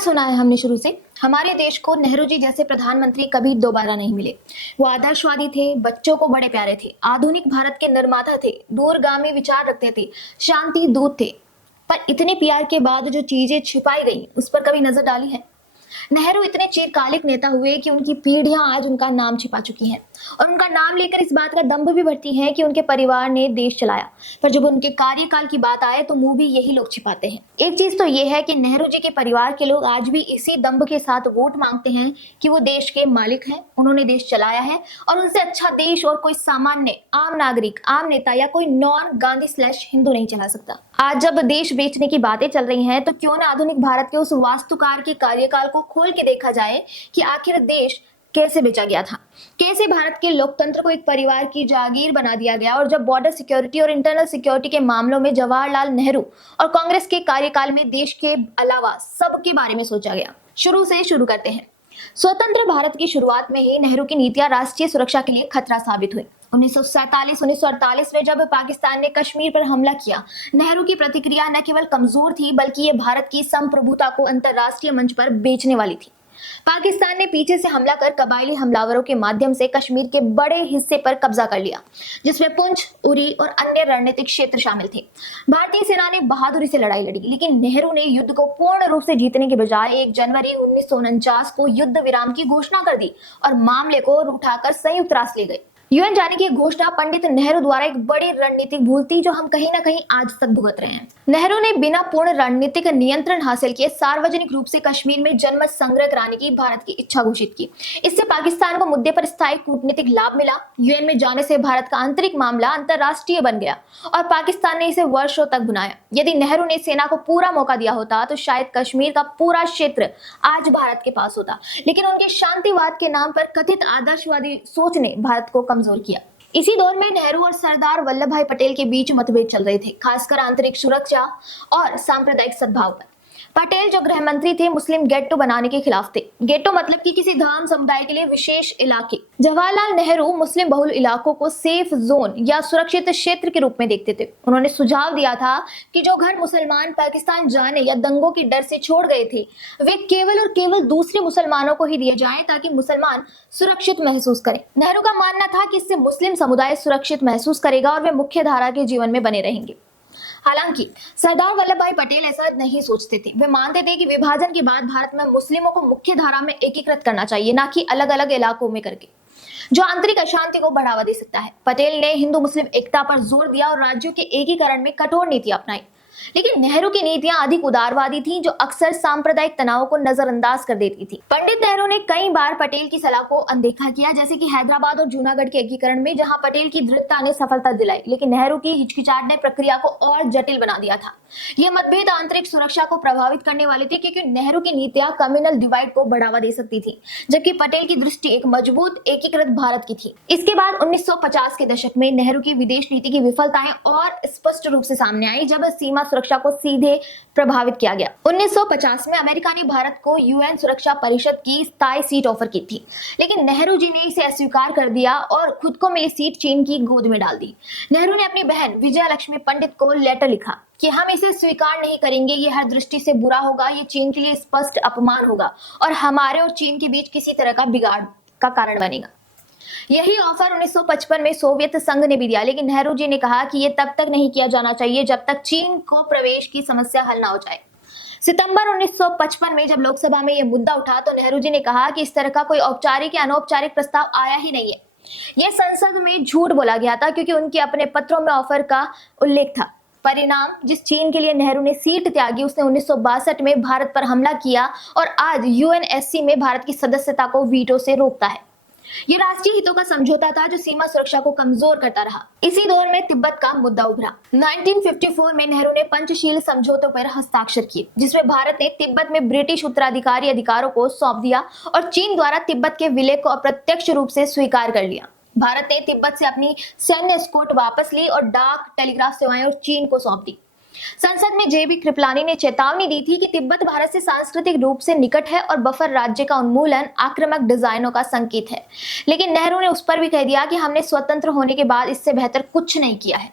सुना है हमने शुरू से, हमारे देश को नेहरू जी जैसे प्रधानमंत्री कभी दोबारा नहीं मिले। वो आदर्शवादी थे, बच्चों को बड़े प्यारे थे, आधुनिक भारत के निर्माता थे, दूरगामी विचार रखते थे, शांति दूत थे। पर इतने प्यार के बाद जो चीजें छिपाई गई उस पर कभी नजर डाली है? नेहरू इतने चिरकालिक नेता हुए कि उनकी पीढ़ियां आज उनका नाम छिपा चुकी हैं और उनका नाम लेकर इस बात का दंभ भी भरती हैं कि उनके परिवार ने देश चलाया। पर जब उनके कार्यकाल की बात आए तो मुंह भी यही लोग छिपाते हैं। एक चीज तो ये है कि नेहरू जी के परिवार के लोग आज भी इसी दंभ के साथ वोट मांगते हैं कि वो देश के मालिक हैं, उन्होंने देश चलाया है और उनसे अच्छा देश और कोई सामान्य आम नागरिक, आम नेता या कोई नॉन गांधी/हिंदू नहीं चला सकता। आज जब देश बेचने की बातें चल रही हैं तो क्यों ना आधुनिक भारत के उस वास्तुकार के कार्यकाल को खोल के देखा जाए कि आखिर देश कैसे बेचा गया था, कैसे भारत के लोकतंत्र को एक परिवार की जागीर बना दिया गया और जब बॉर्डर सिक्योरिटी और इंटरनल सिक्योरिटी के मामलों में जवाहरलाल नेहरू और कांग्रेस के कार्यकाल में देश के अलावा सबके बारे में सोचा गया। शुरू से शुरू करते हैं। स्वतंत्र भारत की शुरुआत में ही नेहरू की नीतियां राष्ट्रीय सुरक्षा के लिए खतरा साबित हुई। 1947-1948 में जब पाकिस्तान ने कश्मीर पर हमला किया, नेहरू की प्रतिक्रिया न केवल कमजोर थी बल्कि ये भारत की संप्रभुता को अंतर्राष्ट्रीय मंच पर बेचने वाली थी। पाकिस्तान ने पीछे से हमला कर कबायली हमलावरों के माध्यम से कश्मीर के बड़े हिस्से पर कब्जा कर लिया, जिसमें पुंछ, उरी और अन्य रणनीतिक क्षेत्र शामिल थे। भारतीय सेना ने बहादुरी से लड़ाई लड़ी, लेकिन नेहरू ने युद्ध को पूर्ण रूप से जीतने के बजाय 1 जनवरी 1949 को युद्ध विराम की घोषणा कर दी और मामले को उठाकर संयुक्त राष्ट्र ले गए। यूएन जाने की घोषणा पंडित नेहरू द्वारा एक बड़ी रणनीतिक भूल थी जो हम कहीं ना कहीं आज तक भुगत रहे हैं। नेहरू ने बिना पूर्ण रणनीतिक नियंत्रण हासिल किए सार्वजनिक रूप से कश्मीर में जनमत संग्रह कराने की भारत की इच्छा घोषित की। इससे पाकिस्तान को मुद्दे पर स्थायी कूटनीतिक लाभ मिला। यूएन में जाने से भारत का आंतरिक मामला अंतर्राष्ट्रीय बन गया और पाकिस्तान ने इसे वर्षों तक भुनाया। यदि नेहरू ने सेना को पूरा मौका दिया होता तो शायद कश्मीर का पूरा क्षेत्र आज भारत के पास होता, लेकिन उनके शांतिवाद के नाम पर कथित आदर्शवादी सोच ने भारत को कमजोर किया। इसी दौर में नेहरू और सरदार वल्लभ भाई पटेल के बीच मतभेद चल रहे थे, खासकर आंतरिक सुरक्षा और सांप्रदायिक सद्भाव पर। पटेल जो गृह मंत्री थे, मुस्लिम गेट्टो बनाने के खिलाफ थे। गेट्टो मतलब कि किसी धर्म समुदाय के लिए विशेष इलाके। जवाहरलाल नेहरू मुस्लिम बहुल इलाकों को सेफ जोन या सुरक्षित क्षेत्र के रूप में देखते थे। उन्होंने सुझाव दिया था कि जो घर मुसलमान पाकिस्तान जाने या दंगों की डर से छोड़ गए थे, वे केवल और केवल दूसरे मुसलमानों को ही दिए जाएं ताकि मुसलमान सुरक्षित महसूस करें। नेहरू का मानना था कि इससे मुस्लिम समुदाय सुरक्षित महसूस करेगा और वे मुख्य धारा के जीवन में बने रहेंगे। हालांकि सरदार वल्लभ भाई पटेल ऐसा नहीं सोचते थे। वे मानते थे कि विभाजन के बाद भारत में मुस्लिमों को मुख्य धारा में एकीकृत करना चाहिए, ना कि अलग अलग इलाकों में करके, जो आंतरिक अशांति को बढ़ावा दे सकता है। पटेल ने हिंदू मुस्लिम एकता पर जोर दिया और राज्यों के एकीकरण में कठोर नीति अपनाई। लेकिन नेहरू की नीतियां अधिक उदारवादी थीं, जो अक्सर सांप्रदायिक तनाव को नजरअंदाज कर देती थी। पंडित नेहरू ने कई बार पटेल की सलाह को अनदेखा किया, जैसे कि हैदराबाद और जूनागढ़ के एकीकरण में, जहां पटेल की दृढ़ता ने सफलता दिलाई, लेकिन नेहरू की हिचकिचाहट ने प्रक्रिया को और जटिल बना दिया था। यह मतभेद आंतरिक सुरक्षा को प्रभावित करने वाले थे, क्योंकि नेहरू की नीतियां कम्युनल डिवाइड को बढ़ावा दे सकती थी, जबकि पटेल की दृष्टि एक मजबूत एकीकृत भारत की थी। इसके बाद 1950 के दशक में नेहरू की विदेश नीति की विफलताएं और स्पष्ट रूप से सामने आई, जब सीमा सुरक्षा को सीधे प्रभावित किया गया। 1950 में अमेरिका ने भारत को यूएन सुरक्षा परिषद की स्थायी सीट ऑफर की थी, लेकिन नेहरू जी ने इसे अस्वीकार कर दिया और खुद को मिली सीट चीन की गोद में डाल दी। नेहरू ने अपनी बहन विजया लक्ष्मी पंडित को लेटर लिखा कि हम इसे स्वीकार नहीं करेंगे, ये हर दृष्टि से बुरा होगा, ये चीन के लिए स्पष्ट अपमान होगा और हमारे और चीन के बीच किसी तरह का बिगाड़ का कारण बनेगा। यही ऑफर 1955 में सोवियत संघ ने भी दिया, लेकिन नेहरू जी ने कहा कि यह तब तक नहीं किया जाना चाहिए जब तक चीन को प्रवेश की समस्या हल ना हो जाए। सितंबर 1955 में जब लोकसभा में यह मुद्दा उठा तो नेहरू जी ने कहा कि इस तरह का कोई औपचारिक या अनौपचारिक प्रस्ताव आया ही नहीं है। यह संसद में झूठ बोला गया था, क्योंकि उनके अपने पत्रों में ऑफर का उल्लेख था। परिणाम, जिस चीन के लिए नेहरू ने सीट त्यागी, उसने 1962 में भारत पर हमला किया और आज यूएनएससी में भारत की सदस्यता को वीटो से रोकता है। ये राष्ट्रीय हितों का समझौता था जो सीमा सुरक्षा को कमजोर करता रहा। इसी दौर में तिब्बत का मुद्दा उभरा। 1954 में नेहरू ने पंचशील समझौतों पर हस्ताक्षर किए, जिसमें भारत ने तिब्बत में ब्रिटिश उत्तराधिकारी अधिकारों को सौंप दिया और चीन द्वारा तिब्बत के विलय को अप्रत्यक्ष रूप से स्वीकार कर लिया। भारत ने तिब्बत से अपनी सैन्य एस्कॉर्ट वापस ली और डाक टेलीग्राफ सेवाएं और चीन को सौंप दी। संसद में जेबी कृपलानी ने चेतावनी दी थी कि तिब्बत भारत से सांस्कृतिक रूप से निकट है और बफर राज्य का उन्मूलन आक्रामक डिजाइनों का संकेत है, लेकिन नेहरू ने उस पर भी कह दिया कि हमने स्वतंत्र होने के बाद इससे बेहतर कुछ नहीं किया है।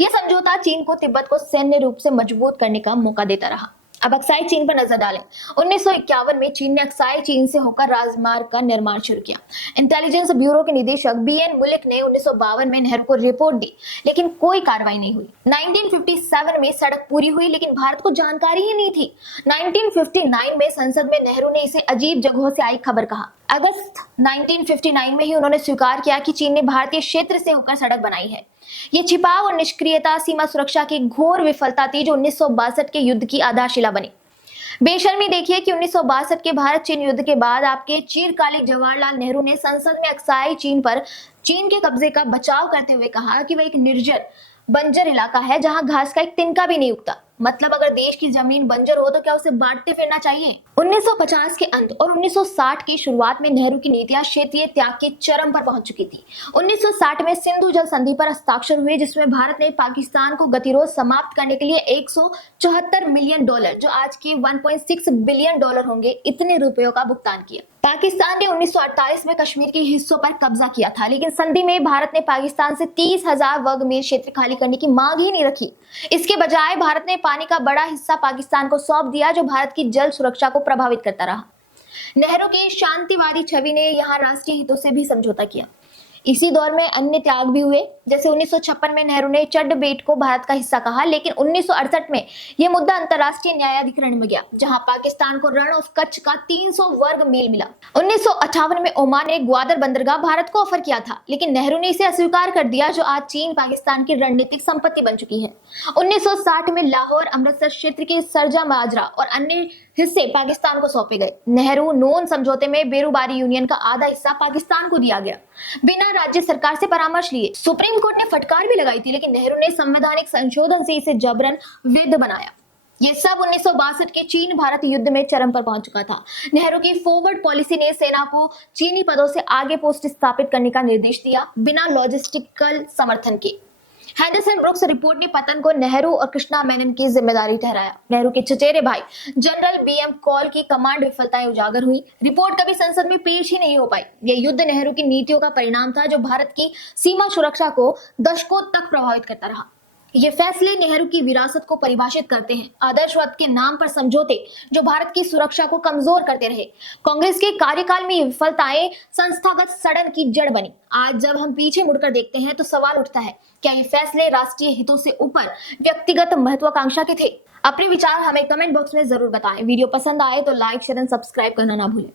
यह समझौता चीन को तिब्बत को सैन्य रूप से मजबूत करने का मौका देता रहा। अब अक्साई चीन पर नजर डालें। 1951 में चीन ने अक्साई चीन से होकर राजमार्ग का निर्माण शुरू किया। इंटेलिजेंस ब्यूरो के निदेशक बीएन मुलिक ने 1952 में नेहरू को रिपोर्ट दी, लेकिन कोई कार्रवाई नहीं हुई। 1957 में सड़क पूरी हुई, लेकिन भारत को जानकारी ही नहीं थी। 1959 में संसद में नेहरू ने इसे अजीब जगहों से आई खबर कहा। अगस्त 1959 में ही उन्होंने स्वीकार किया कि चीन ने भारतीय क्षेत्र से होकर सड़क बनाई है। ये छिपाव और निष्क्रियता सीमा सुरक्षा की घोर विफलता थी, जो 1962 के युद्ध की आधारशिला बनी। बेशर्मी देखिए कि 1962 के भारत चीन युद्ध के बाद आपके चिरकालिक जवाहरलाल नेहरू ने संसद में अक्साई चीन पर चीन के कब्जे का बचाव करते हुए कहा कि वह एक निर्जन बंजर इलाका है जहां घास का एक तिनका भी नहीं उगता। मतलब अगर देश की जमीन बंजर हो तो क्या उसे बांटते फिरना चाहिए? 1950 के अंत और 1960 की शुरुआत में नेहरू की नीतियां क्षेत्रीय त्याग के चरम पर पहुंच चुकी थी। 1960 में सिंधु जल संधि पर हस्ताक्षर हुए, जिसमें भारत ने पाकिस्तान को गतिरोध समाप्त करने के लिए 174 मिलियन डॉलर, जो आज के 1.6 बिलियन डॉलर होंगे, इतने रुपयों का भुगतान किया। पाकिस्तान ने 1948 में कश्मीर के हिस्सों पर कब्जा किया था, लेकिन संधि में भारत ने पाकिस्तान से 30,000 वर्ग मील क्षेत्र खाली करने की मांग ही नहीं रखी। इसके बजाय भारत ने पानी का बड़ा हिस्सा पाकिस्तान को सौंप दिया, जो भारत की जल सुरक्षा को प्रभावित करता रहा। नेहरू की शांतिवादी छवि ने यहाँ राष्ट्रीय हितों से भी समझौता किया। इसी दौर में अन्य त्याग भी हुए, जैसे 1956 में नेहरू ने चड्ड बेट को भारत का हिस्सा कहा, लेकिन 1968 में यह मुद्दा अंतर्राष्ट्रीय न्यायाधिकरण में गया, जहां पाकिस्तान को रण ऑफ कच्छ का 300 वर्ग मील मिला। 1958 में ओमान ने ग्वादर बंदरगाह भारत को ऑफर किया था, लेकिन नेहरू ने इसे अस्वीकार कर दिया, जो आज चीन पाकिस्तान की रणनीतिक संपत्ति बन चुकी है। 1960 में लाहौर अमृतसर क्षेत्र के सरजा माजरा और अन्य हिस्से पाकिस्तान को सौंपे गए। नेहरू नोन समझौते में बेरूबारी यूनियन का आधा हिस्सा पाकिस्तान को दिया गया, बिना राज्य सरकार से परामर्श लिए। सुप्रीम कोर्ट ने फटकार भी लगाई थी, लेकिन नेहरू ने संवैधानिक संशोधन से इसे जबरन वैध बनाया। ये सब 1962 के चीन भारत युद्ध में चरम पर पहुंच चुका था। नेहरू की फॉरवर्ड पॉलिसी ने सेना को चीनी पदों से आगे पोस्ट स्थापित करने का निर्देश दिया, बिना लॉजिस्टिकल समर्थन के। हैंडरसन ब्रुक्स रिपोर्ट ने पतन को नेहरू और कृष्णा मेनन की जिम्मेदारी ठहराया। नेहरू के चचेरे भाई जनरल बीएम कॉल की कमांड विफलताएं उजागर हुई। रिपोर्ट कभी संसद में पेश ही नहीं हो पाई। यह युद्ध नेहरू की नीतियों का परिणाम था, जो भारत की सीमा सुरक्षा को दशकों तक प्रभावित करता रहा। ये फैसले नेहरू की विरासत को परिभाषित करते हैं, आदर्शवाद के नाम पर समझौते जो भारत की सुरक्षा को कमजोर करते रहे। कांग्रेस के कार्यकाल में ये विफलताएं संस्थागत सड़न की जड़ बनी। आज जब हम पीछे मुड़कर देखते हैं तो सवाल उठता है, क्या ये फैसले राष्ट्रीय हितों से ऊपर व्यक्तिगत महत्वाकांक्षा के थे? अपने विचार हमें कमेंट बॉक्स में जरूर बताएं। वीडियो पसंद आए तो लाइक, शेयर एंड सब्सक्राइब करना ना भूलें।